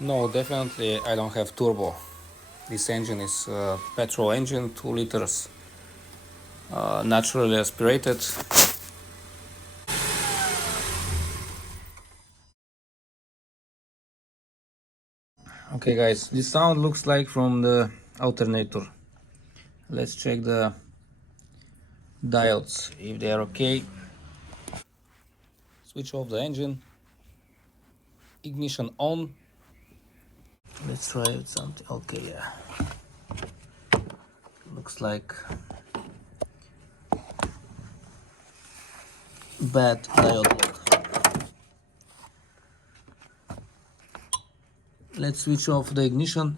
No, definitely I don't have turbo. This engine is a petrol engine, 2 liters, naturally aspirated. Okay guys, this sound looks like from the alternator. Let's check the diodes if they are okay. Switch off the engine, ignition on. Let's try it something. Okay, yeah, looks like bad diode lock. Let's switch off the ignition.